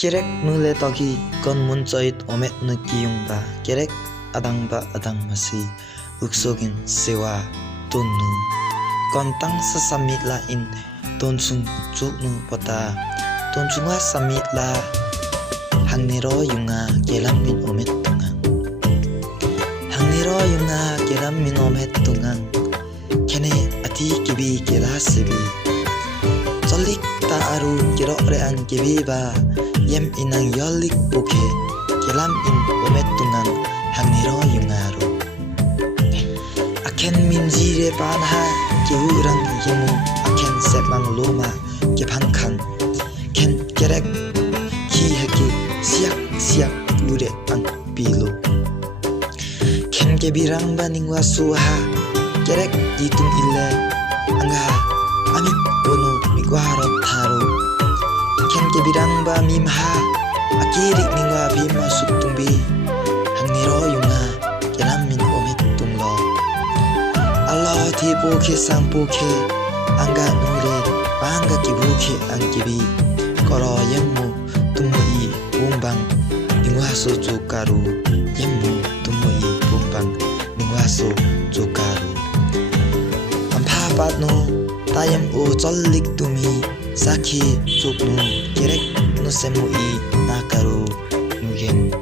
Kerek nule togi kon muncoit omet nu kiyungba kerek adang masi uksogin sewa tonu kontang sesamit la in tonsung cuknu pota tonsungwa samit la hangnero yunga kelam min omet tungang hangnero yunga kelam min omet tungang kene ati kibi kelasibi solik ta aru kirok rean kibi ba yem inang yolik buke kelam in omet tungang hangnero yungaru aken min jire panha keurang yemu aken sepang loma ke pangkang ken kerek ki haki siak ure ang pilo ken ke birang baning wasuha kerek ditung ille angga amit bono migwarot tharu ken ke birang ba mimha akirik ningwa bima suktumbi hangnero yunga kelam min omet tunglo Allah ti poke sang poke angga nure bangga ki buke angkibi koro yemmu tumui bumbang ningwaso cukaru yemmu tumui bumbang ningwaso cukaru ampapatno tayem o colik tumi sakhi cuknu kerek no semui nakaru nugen